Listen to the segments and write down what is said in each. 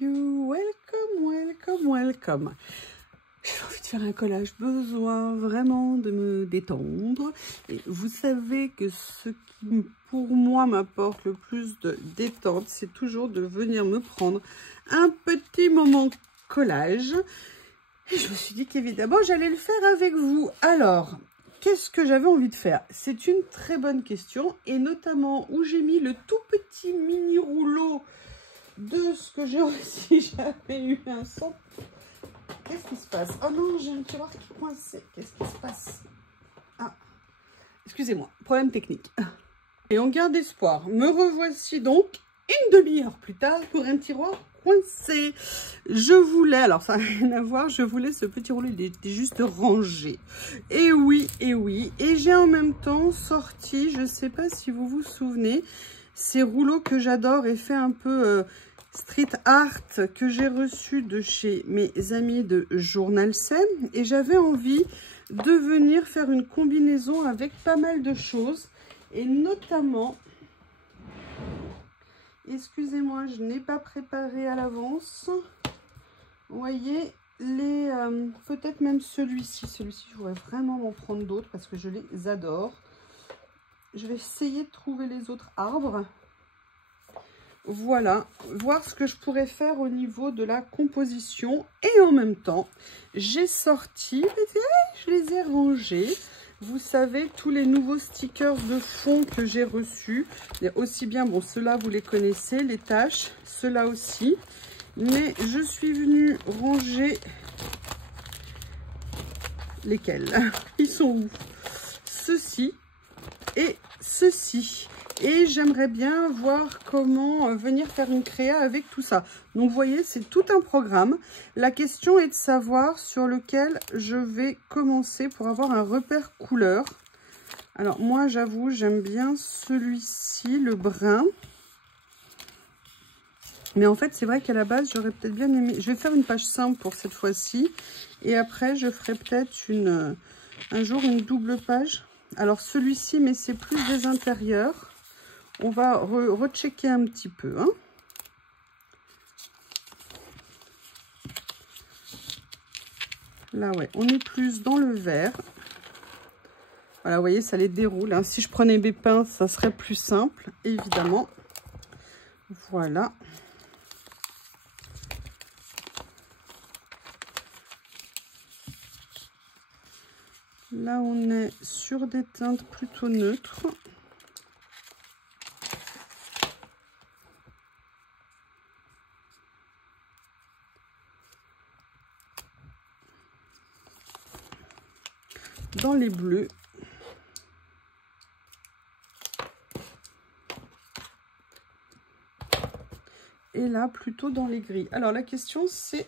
you? Welcome, welcome, welcome. J'ai envie de faire un collage, besoin vraiment de me détendre. Et vous savez que ce qui, pour moi, m'apporte le plus de détente, c'est toujours de venir me prendre un petit moment collage. Et je me suis dit qu'évidemment, j'allais le faire avec vous. Alors, qu'est-ce que j'avais envie de faire? C'est une très bonne question. Et notamment, où j'ai mis le tout petit mini rouleau de ce que j'ai aussi jamais eu un son. Qu'est-ce qui se passe? Oh non, j'ai un tiroir qui est coincé. Qu'est-ce qui se passe? Ah, excusez-moi, problème technique. Et on garde espoir. Me revoici donc une demi-heure plus tard pour un tiroir coincé. Je voulais, alors ça n'a rien à voir, je voulais ce petit rouleau, il était juste rangé. Et oui, et oui. Et j'ai en même temps sorti, je ne sais pas si vous vous souvenez, ces rouleaux que j'adore et fait un peu street art que j'ai reçu de chez mes amis de Journal Scène. Et j'avais envie de venir faire une combinaison avec pas mal de choses. Et notamment, excusez-moi, je n'ai pas préparé à l'avance. Vous voyez, les peut-être même celui-ci. Celui-ci, je voudrais vraiment m'en prendre d'autres parce que je les adore. Je vais essayer de trouver les autres arbres. Voilà, voir ce que je pourrais faire au niveau de la composition. Et en même temps, j'ai sorti, je les ai rangés. Vous savez, tous les nouveaux stickers de fond que j'ai reçus. Aussi bien, bon, ceux-là, vous les connaissez, les taches. Ceux-là aussi. Mais je suis venue ranger... Lesquels? Ils sont où? Ceux-ci et ceux-ci. Et j'aimerais bien voir comment venir faire une créa avec tout ça. Donc, vous voyez, c'est tout un programme. La question est de savoir sur lequel je vais commencer pour avoir un repère couleur. Alors, moi, j'avoue, j'aime bien celui-ci, le brun. Mais en fait, c'est vrai qu'à la base, j'aurais peut-être bien aimé... Je vais faire une page simple pour cette fois-ci. Et après, je ferai peut-être un jour une double page. Alors, celui-ci, mais c'est plus des intérieurs. On va rechecker un petit peu. Hein. Là, ouais, on est plus dans le vert. Voilà, vous voyez, ça les déroule. Hein. Si je prenais mes pinces, ça serait plus simple, évidemment. Voilà. Là, on est sur des teintes plutôt neutres. Dans les bleus. Et là, plutôt dans les gris. Alors, la question, c'est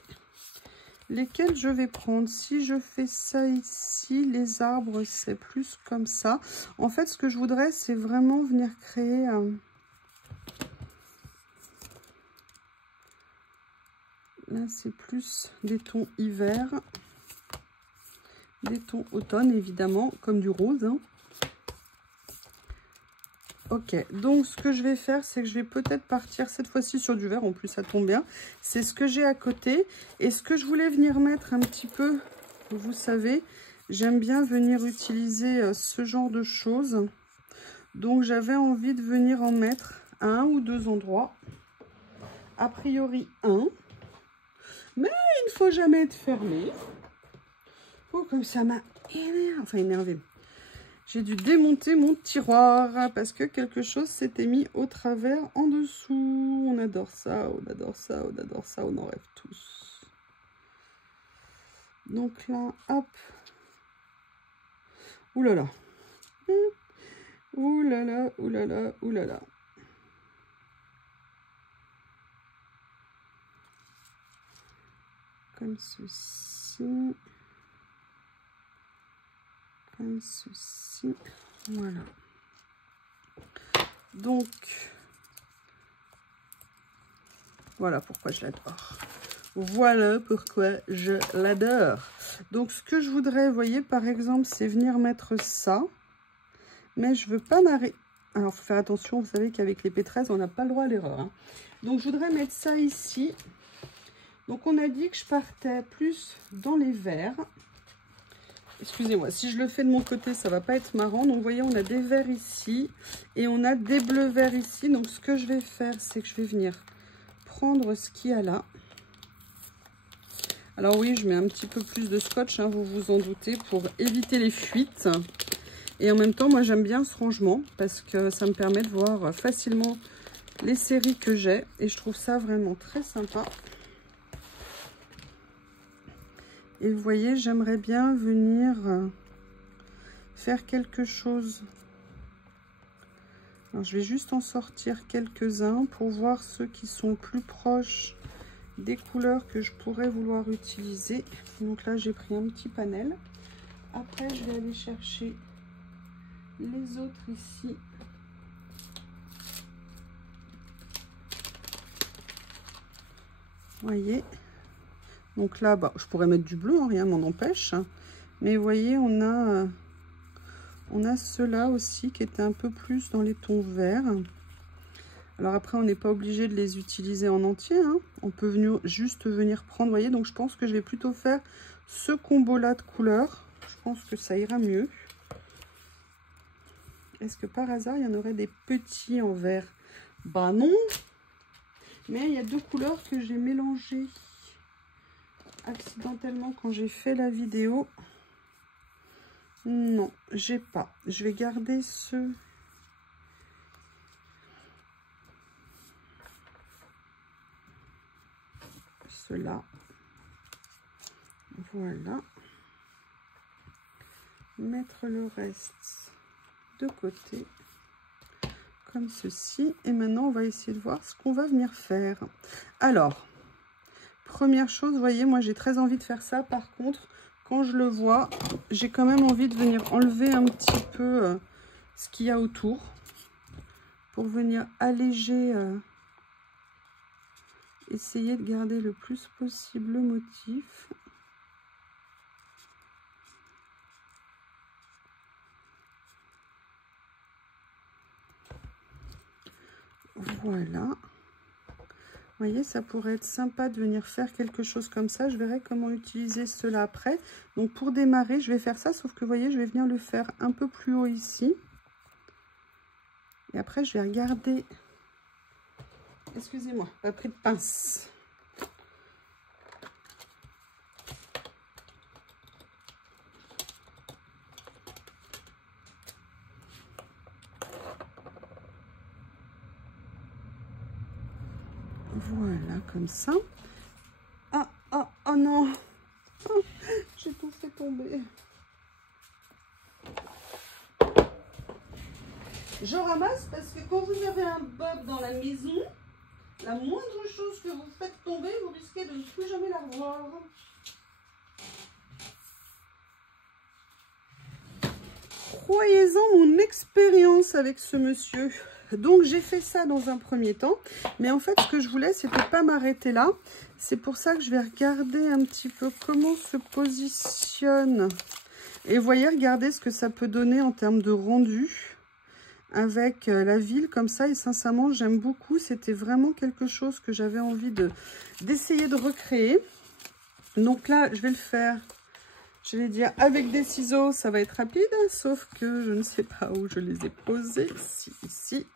lesquels je vais prendre. Si je fais ça ici, les arbres, c'est plus comme ça. En fait, ce que je voudrais, c'est vraiment venir créer un... Là, c'est plus des tons hiver. Des tons automne, évidemment, comme du rose. Hein. Ok, donc ce que je vais faire, c'est que je vais peut-être partir cette fois-ci sur du vert. En plus, ça tombe bien. C'est ce que j'ai à côté. Et ce que je voulais venir mettre un petit peu, vous savez, j'aime bien venir utiliser ce genre de choses. Donc, j'avais envie de venir en mettre à un ou deux endroits. A priori, un. Mais il ne faut jamais être fermé. Oh, comme ça m'a énervé. J'ai dû démonter mon tiroir parce que quelque chose s'était mis au travers en dessous. On adore ça, on adore ça, on adore ça, on en rêve tous. Donc là, hop. Ouh là là. Ouh là là, ouh là là, ouh là là. Comme ceci. Comme ceci, voilà. Donc, voilà pourquoi je l'adore. Voilà pourquoi je l'adore. Donc, ce que je voudrais, vous voyez, par exemple, c'est venir mettre ça. Mais je veux pas m'arrêter. Alors, il faut faire attention, vous savez qu'avec les pétresses, on n'a pas le droit à l'erreur. Hein. Donc, je voudrais mettre ça ici. Donc on a dit que je partais plus dans les verts. Excusez-moi, si je le fais de mon côté, ça va pas être marrant. Donc vous voyez, on a des verts ici et on a des bleus verts ici. Donc ce que je vais faire, c'est que je vais venir prendre ce qu'il y a là. Alors oui, je mets un petit peu plus de scotch, hein, vous vous en doutez, pour éviter les fuites. Et en même temps, moi j'aime bien ce rangement parce que ça me permet de voir facilement les séries que j'ai. Et je trouve ça vraiment très sympa. Et vous voyez, j'aimerais bien venir faire quelque chose. Alors je vais juste en sortir quelques-uns pour voir ceux qui sont plus proches des couleurs que je pourrais vouloir utiliser. Donc là, j'ai pris un petit panel. Après, je vais aller chercher les autres ici. Vous voyez, donc là, bah, je pourrais mettre du bleu, hein, rien m'en empêche. Mais vous voyez, on a ceux-là aussi qui étaient un peu plus dans les tons verts. Alors après, on n'est pas obligé de les utiliser en entier, hein. On peut juste venir prendre, vous voyez. Donc je pense que je vais plutôt faire ce combo-là de couleurs. Je pense que ça ira mieux. Est-ce que par hasard, il y en aurait des petits en vert? Bah non. Mais il y a deux couleurs que j'ai mélangées accidentellement quand j'ai fait la vidéo. Non, j'ai pas. Je vais garder ceux-là. Voilà. Mettre le reste de côté. Comme ceci. Et maintenant, on va essayer de voir ce qu'on va venir faire. Alors, première chose, vous voyez, moi j'ai très envie de faire ça. Par contre, quand je le vois, j'ai quand même envie de venir enlever un petit peu ce qu'il y a autour. Pour venir alléger, essayer de garder le plus possible le motif. Voilà. Vous voyez, ça pourrait être sympa de venir faire quelque chose comme ça. Je verrai comment utiliser cela après. Donc pour démarrer, je vais faire ça, sauf que vous voyez, je vais venir le faire un peu plus haut ici. Et après, je vais regarder. Excusez-moi, pas pris de pince. Voilà, comme ça. Ah, ah, oh non. Oh, j'ai tout fait tomber. Je ramasse parce que quand vous avez un bob dans la maison, la moindre chose que vous faites tomber, vous risquez de ne plus jamais la revoir. Croyez-en mon expérience avec ce monsieur. Donc j'ai fait ça dans un premier temps, mais en fait ce que je voulais, c'était pas m'arrêter là. C'est pour ça que je vais regarder un petit peu comment se positionne. Et vous voyez, regardez ce que ça peut donner en termes de rendu avec la ville comme ça. Et sincèrement, j'aime beaucoup. C'était vraiment quelque chose que j'avais envie d'essayer de recréer. Donc là, je vais le faire. Je vais dire avec des ciseaux, ça va être rapide, sauf que je ne sais pas où je les ai posés. Si, ici.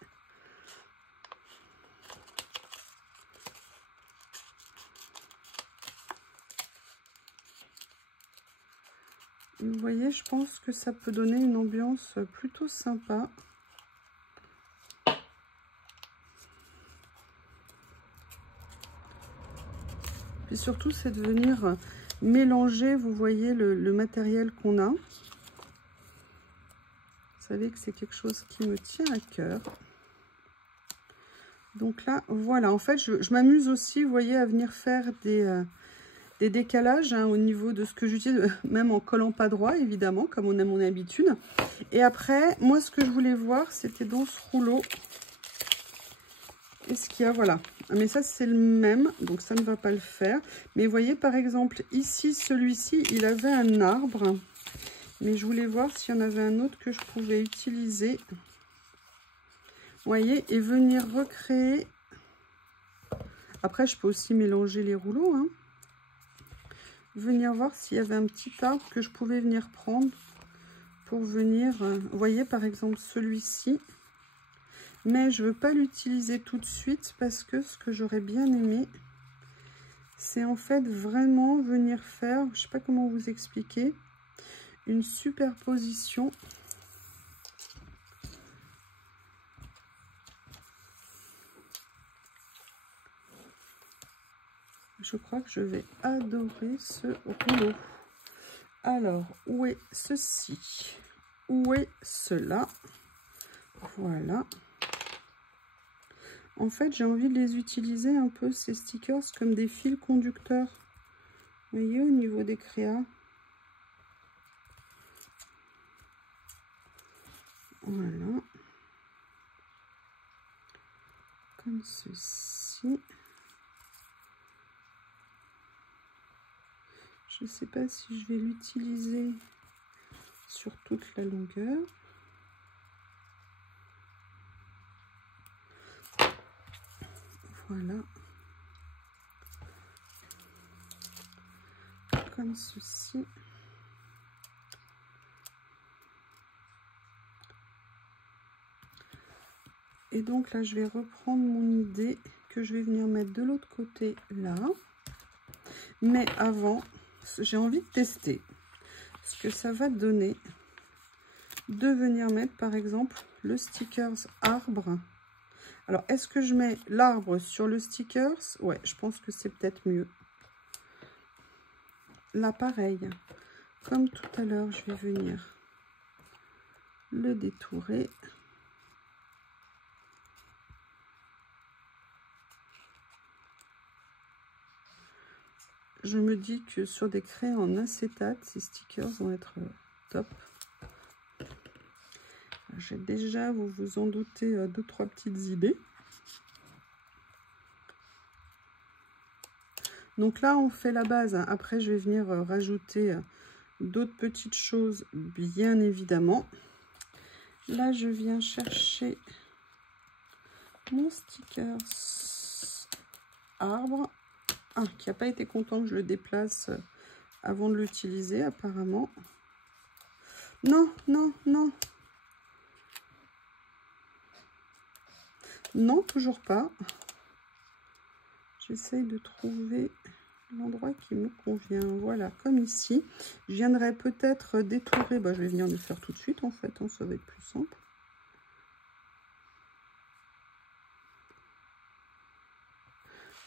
Vous voyez, je pense que ça peut donner une ambiance plutôt sympa. Puis surtout, c'est de venir mélanger, vous voyez, le matériel qu'on a. Vous savez que c'est quelque chose qui me tient à cœur. Donc là, voilà, en fait, je m'amuse aussi, vous voyez, à venir faire des décalages hein, au niveau de ce que j'utilise, même en collant pas droit, évidemment, comme on a mon habitude. Et après, moi, ce que je voulais voir, c'était dans ce rouleau. Est-ce qu'il y a, voilà. Mais ça, c'est le même, donc ça ne va pas le faire. Mais vous voyez, par exemple, ici, celui-ci, il avait un arbre. Mais je voulais voir s'il y en avait un autre que je pouvais utiliser. Vous voyez, et venir recréer Après, je peux aussi mélanger les rouleaux, hein. Venir voir s'il y avait un petit arbre que je pouvais venir prendre pour venir... vous voyez, par exemple, celui-ci. Mais je ne veux pas l'utiliser tout de suite parce que ce que j'aurais bien aimé, c'est en fait vraiment venir faire, je ne sais pas comment vous expliquer, une superposition. Je crois que je vais adorer ce rouleau. Alors, où est ceci? Où est cela? Voilà. En fait, j'ai envie de les utiliser un peu, ces stickers, comme des fils conducteurs. Vous voyez, au niveau des créas. Voilà. Comme ceci. Je ne sais pas si je vais l'utiliser sur toute la longueur. Voilà. Comme ceci. Et donc là, je vais reprendre mon idée que je vais venir mettre de l'autre côté là. Mais avant, j'ai envie de tester ce que ça va donner de venir mettre par exemple le stickers arbre. Alors, est-ce que je mets l'arbre sur le stickers? Ouais, je pense que c'est peut-être mieux. Là, pareil, comme tout à l'heure, je vais venir le détourer. Je me dis que sur des crayons en acétate, ces stickers vont être top. J'ai déjà, vous vous en doutez, 2-3 petites idées. Donc là, on fait la base. Après, je vais venir rajouter d'autres petites choses, bien évidemment. Là, je viens chercher mon stickers arbre. Ah, qui n'a pas été content que je le déplace avant de l'utiliser, apparemment. Non, non, non. Non, toujours pas. J'essaye de trouver l'endroit qui me convient. Voilà, comme ici. Je viendrai peut-être détourer. Bah, je vais venir le faire tout de suite, en fait. Hein, ça va être plus simple.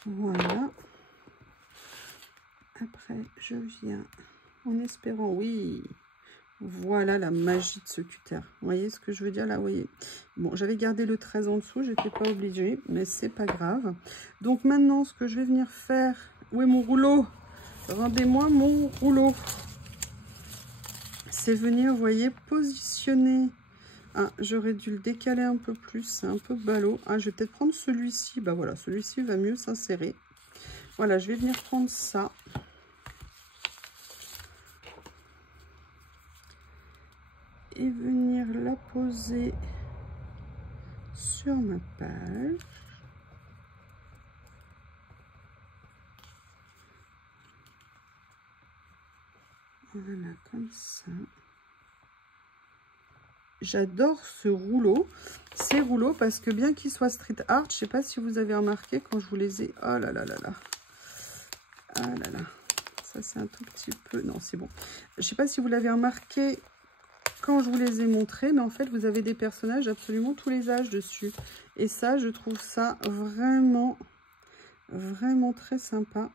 Voilà. Après, je viens en espérant, oui, voilà la magie de ce cutter. Vous voyez ce que je veux dire là, vous voyez. Bon, j'avais gardé le 13 en dessous, j'étais pas obligée, mais c'est pas grave. Donc maintenant, ce que je vais venir faire, où est mon rouleau? Rendez-moi mon rouleau. C'est venir, vous voyez, positionner. Ah, j'aurais dû le décaler un peu plus, c'est un peu ballot. Ah, je vais peut-être prendre celui-ci. Bah voilà, celui-ci va mieux s'insérer. Voilà, je vais venir prendre ça. Et venir la poser sur ma page. Voilà, comme ça. J'adore ce rouleau, ces rouleaux, parce que bien qu'il soit street art, je sais pas si vous avez remarqué quand je vous les ai... Oh là là là là. Ah là là. Ça, c'est un tout petit peu... Non, c'est bon. Je sais pas si vous l'avez remarqué quand je vous les ai montrés, mais en fait, vous avez des personnages absolument tous les âges dessus. Et ça, je trouve ça vraiment, vraiment très sympa.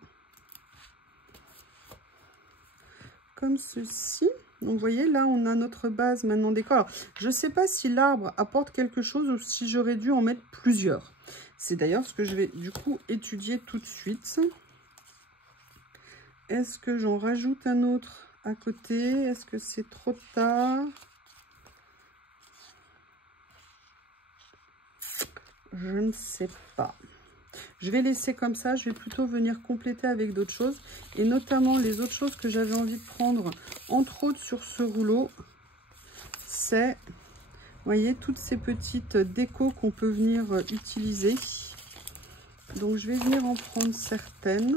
Comme ceci. Donc, vous voyez, là, on a notre base maintenant décor. Alors, je ne sais pas si l'arbre apporte quelque chose ou si j'aurais dû en mettre plusieurs. C'est d'ailleurs ce que je vais, du coup, étudier tout de suite. Est-ce que j'en rajoute un autre à côté? Est-ce que c'est trop tard? Je ne sais pas. Je vais laisser comme ça. Je vais plutôt venir compléter avec d'autres choses. Et notamment, les autres choses que j'avais envie de prendre, entre autres sur ce rouleau, c'est, vous voyez, toutes ces petites décos qu'on peut venir utiliser. Donc, je vais venir en prendre certaines.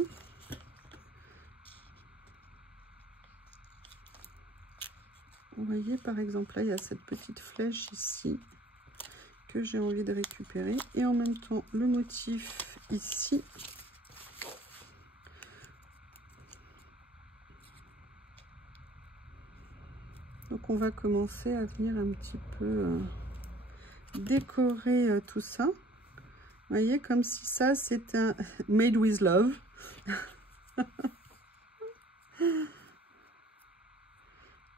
Vous voyez, par exemple, là, il y a cette petite flèche ici que j'ai envie de récupérer. Et en même temps, le motif ici. Donc, on va commencer à venir un petit peu décorer tout ça. Vous voyez, comme si ça, c'est un made with love.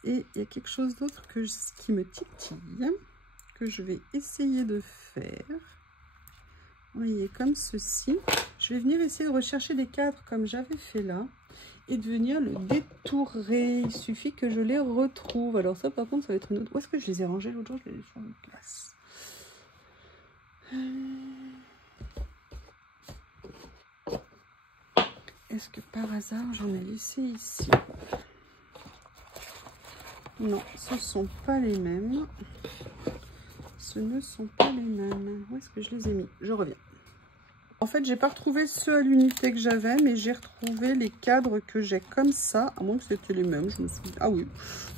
Et il y a quelque chose d'autre qui me titille, que je vais essayer de faire. Vous voyez, comme ceci. Je vais venir essayer de rechercher des cadres comme j'avais fait là. Et de venir le détourer. Il suffit que je les retrouve. Alors ça, par contre, ça va être une autre... Où est-ce que je les ai rangés l'autre jour? Je les ai laissés sur une place. Est-ce que par hasard, j'en ai laissé ici? Non, ce ne sont pas les mêmes. Ce ne sont pas les mêmes. Où est-ce que je les ai mis? Je reviens. En fait, j'ai pas retrouvé ceux à l'unité que j'avais, mais j'ai retrouvé les cadres que j'ai comme ça. À moins que c'était les mêmes, je me souviens. Ah oui,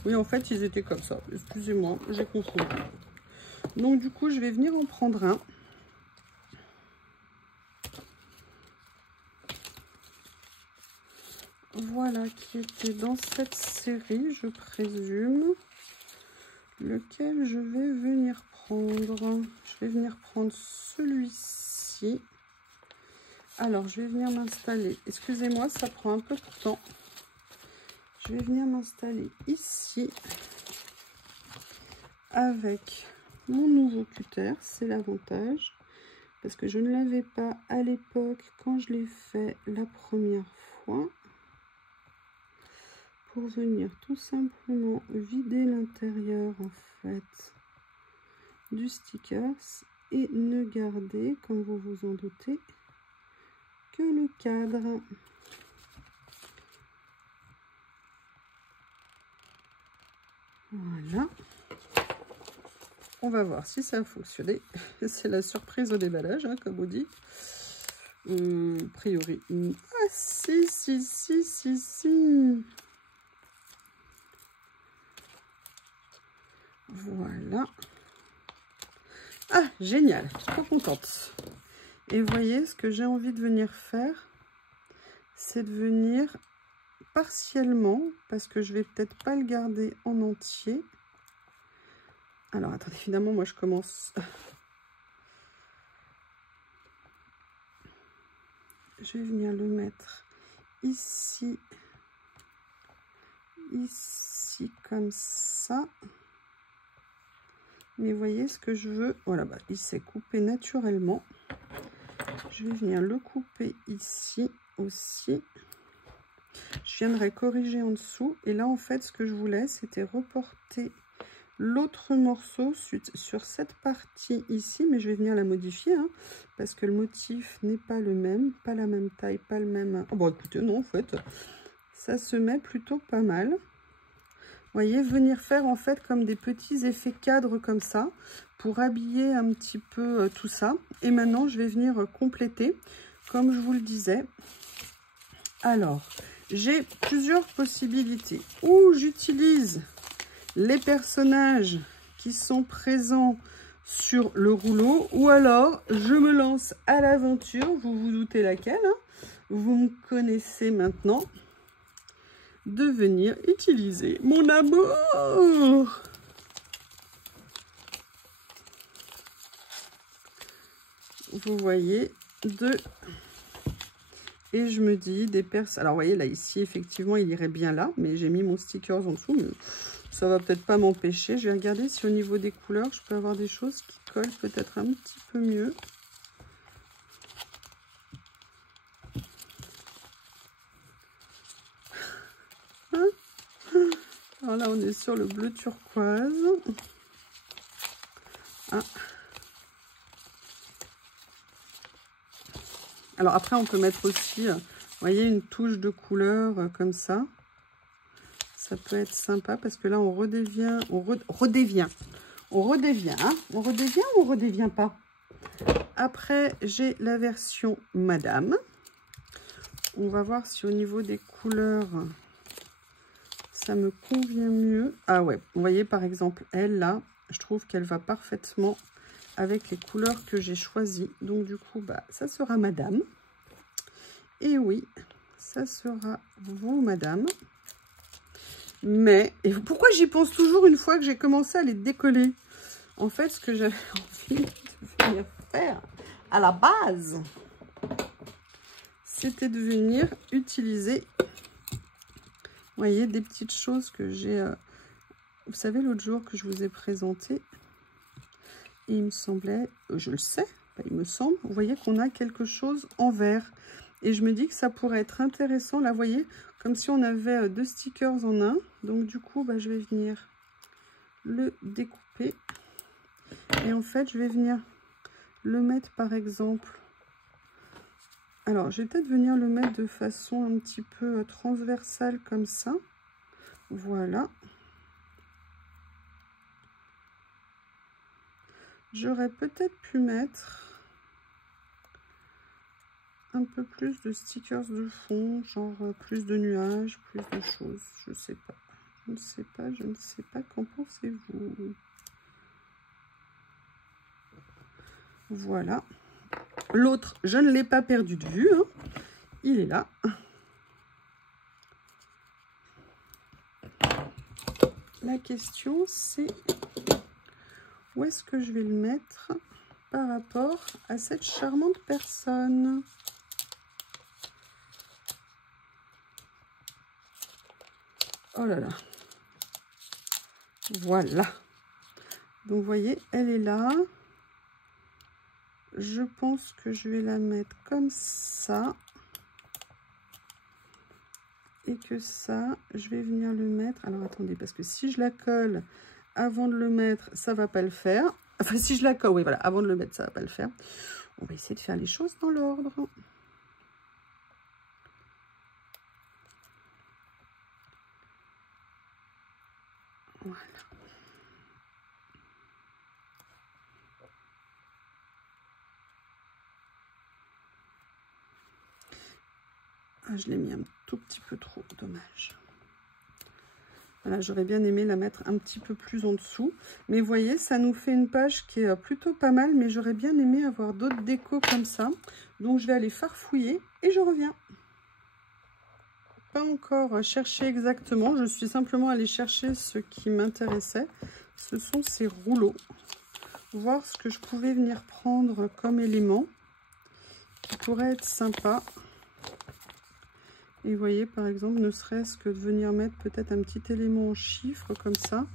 oui, en fait, ils étaient comme ça. Excusez-moi, j'ai confondu. Donc, du coup, je vais venir en prendre un. Voilà, qui était dans cette série, je présume. Lequel je vais venir prendre? Je vais venir prendre celui-ci. Alors, je vais venir m'installer. Excusez-moi, ça prend un peu de temps. Je vais venir m'installer ici avec mon nouveau cutter. C'est l'avantage. Parce que je ne l'avais pas à l'époque quand je l'ai fait la première fois. Pour venir tout simplement vider l'intérieur en fait du sticker et ne garder, comme vous vous en doutez, que le cadre. Voilà. On va voir si ça a fonctionné. C'est la surprise au déballage, hein, comme on dit. A priori. Ah si, si, si, si, si. Voilà. Ah, génial. Je suis trop contente. Et vous voyez, ce que j'ai envie de venir faire, c'est de venir partiellement, parce que je vais peut-être pas le garder en entier. Alors, attendez, évidemment, moi, je commence... Je vais venir le mettre ici, ici, comme ça. Mais vous voyez ce que je veux. Voilà, bah, il s'est coupé naturellement. Je vais venir le couper ici aussi. Je viendrai corriger en dessous. Et là, en fait, ce que je voulais, c'était reporter l'autre morceau sur cette partie ici. Mais je vais venir la modifier, hein, parce que le motif n'est pas le même. Pas la même taille, pas le même... Oh, bon, écoutez, non, en fait, ça se met plutôt pas mal. Vous voyez, venir faire en fait comme des petits effets cadres comme ça pour habiller un petit peu tout ça. Et maintenant, je vais venir compléter, comme je vous le disais. Alors, j'ai plusieurs possibilités. Ou j'utilise les personnages qui sont présents sur le rouleau, ou alors je me lance à l'aventure. Vous vous doutez laquelle, hein? Vous me connaissez maintenant. De venir utiliser mon amour. Vous voyez, et je me dis des personnes. Alors, vous voyez, là, ici, effectivement, il irait bien là, mais j'ai mis mon stickers en dessous, mais ça va peut-être pas m'empêcher. Je vais regarder si au niveau des couleurs, je peux avoir des choses qui collent peut-être un petit peu mieux. Alors là, on est sur le bleu turquoise. Ah. Alors après, on peut mettre aussi, vous voyez, une touche de couleur comme ça. Ça peut être sympa parce que là, on redevient, hein? On redevient ou on redevient pas? Après, j'ai la version Madame. On va voir si au niveau des couleurs, ça me convient mieux. Ah ouais, vous voyez par exemple, elle là, je trouve qu'elle va parfaitement avec les couleurs que j'ai choisies. Donc du coup, bah, ça sera Madame. Et oui, ça sera vous, Madame. Mais, et pourquoi j'y pense toujours une fois que j'ai commencé à les décoller? En fait, ce que j'avais envie de venir faire à la base, c'était de venir utiliser, vous voyez, des petites choses que j'ai... vous savez, l'autre jour que je vous ai présenté, il me semblait, je le sais, il me semble, vous voyez qu'on a quelque chose en vert. Et je me dis que ça pourrait être intéressant, là, vous voyez, comme si on avait 2 stickers en un. Donc, du coup, bah, je vais venir le découper. Et en fait, je vais venir le mettre, par exemple... Alors, je vais peut-être venir le mettre de façon un petit peu transversale, comme ça. Voilà. J'aurais peut-être pu mettre un peu plus de stickers de fond, genre plus de nuages, plus de choses, je sais pas. Je ne sais pas, je ne sais pas, qu'en pensez-vous? Voilà. L'autre, je ne l'ai pas perdu de vue, hein. Il est là. La question, c'est où est-ce que je vais le mettre par rapport à cette charmante personne? Oh là là. Voilà. Donc, vous voyez, elle est là. Je pense que je vais la mettre comme ça. Et que ça, je vais venir le mettre. Alors, attendez, parce que si je la colle avant de le mettre, ça va pas le faire. Enfin, si je la colle, oui, voilà, avant de le mettre, ça va pas le faire. On va essayer de faire les choses dans l'ordre. Voilà. Ah, je l'ai mis un tout petit peu trop, dommage. Voilà, j'aurais bien aimé la mettre un petit peu plus en dessous. Mais vous voyez, ça nous fait une page qui est plutôt pas mal. Mais j'aurais bien aimé avoir d'autres décos comme ça. Donc, je vais aller farfouiller et je reviens. Pas encore chercher exactement. Je suis simplement allée chercher ce qui m'intéressait. Ce sont ces rouleaux. Voir ce que je pouvais venir prendre comme élément qui pourrait être sympa. Et vous voyez, par exemple, ne serait-ce que de venir mettre peut-être un petit élément en chiffres comme ça.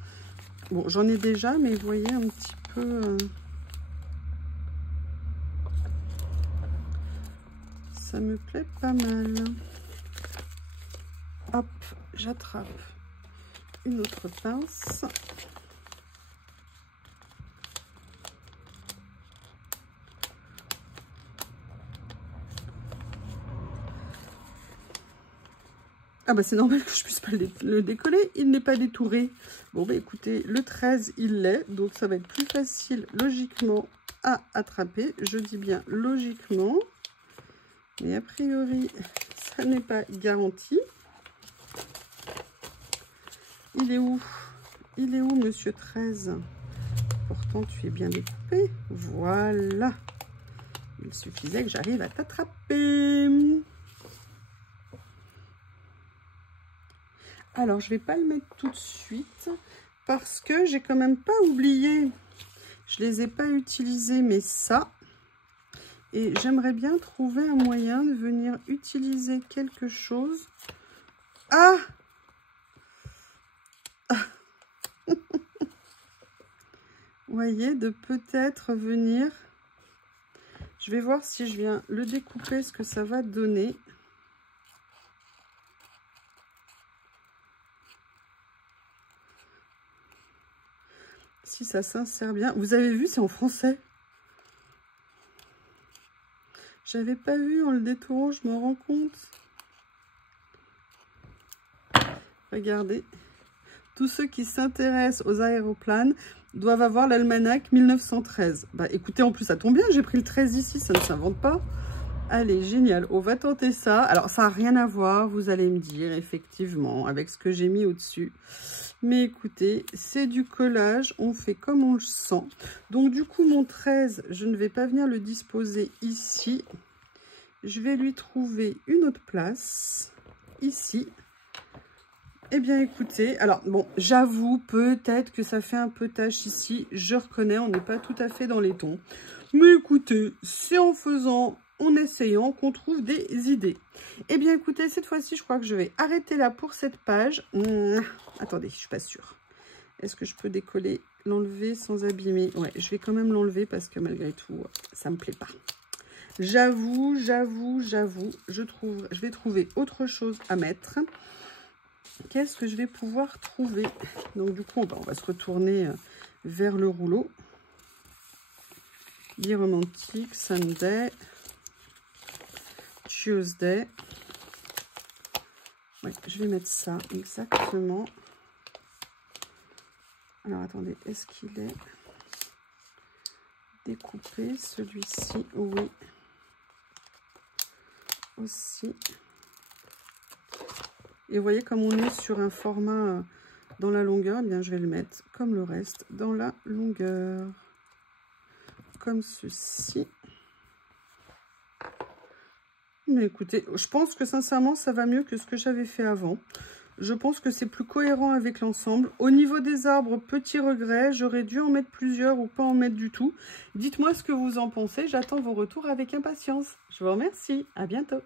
Bon, j'en ai déjà, mais vous voyez un petit peu... ça me plaît pas mal. Hop, j'attrape une autre pince. Ah bah c'est normal que je puisse pas le décoller, il n'est pas détouré. Bon bah écoutez, le 13 il l'est, donc ça va être plus facile logiquement à attraper. Je dis bien logiquement, mais a priori ça n'est pas garanti. Il est où? Il est où monsieur 13? Pourtant tu es bien découpé, voilà. Il suffisait que j'arrive à t'attraper. Alors, je ne vais pas le mettre tout de suite parce que j'ai quand même pas oublié. Je les ai pas utilisés, mais ça. Et j'aimerais bien trouver un moyen de venir utiliser quelque chose. Ah! Vous voyez, de peut-être venir. Je vais voir si je viens le découper, ce que ça va donner. Si ça s'insère bien. Vous avez vu, c'est en français. J'avais pas vu en le détourant, je m'en rends compte. Regardez. tous ceux qui s'intéressent aux aéroplanes doivent avoir l'almanach 1913. Bah écoutez, en plus ça tombe bien, j'ai pris le 13 ici, ça ne s'invente pas. Allez, génial, on va tenter ça. Alors ça n'a rien à voir, vous allez me dire, effectivement, avec ce que j'ai mis au-dessus. Mais écoutez, c'est du collage, on fait comme on le sent. Donc du coup, mon 13, je ne vais pas venir le disposer ici. Je vais lui trouver une autre place, ici. Eh bien, écoutez, alors, bon, j'avoue, peut-être que ça fait un peu tache ici. Je reconnais, on n'est pas tout à fait dans les tons. Mais écoutez, c'est en faisant, en essayant qu'on trouve des idées. Eh bien, écoutez, cette fois-ci, je crois que je vais arrêter là pour cette page. Attendez, je suis pas sûre. Est-ce que je peux décoller, l'enlever sans abîmer? Ouais, je vais quand même l'enlever parce que malgré tout, ça me plaît pas. J'avoue, je vais trouver autre chose à mettre. Qu'est-ce que je vais pouvoir trouver? Donc du coup, on va se retourner vers le rouleau. Be Romantic, Sunday, Tuesday. Ouais, je vais mettre ça exactement. Alors attendez, est-ce qu'il est découpé? Celui-ci, oui. Aussi. Et vous voyez, comme on est sur un format dans la longueur, eh bien je vais le mettre comme le reste dans la longueur. Comme ceci. Mais écoutez, je pense que sincèrement, ça va mieux que ce que j'avais fait avant. Je pense que c'est plus cohérent avec l'ensemble. Au niveau des arbres, petit regret, j'aurais dû en mettre plusieurs ou pas en mettre du tout. Dites-moi ce que vous en pensez, j'attends vos retours avec impatience. Je vous remercie, à bientôt.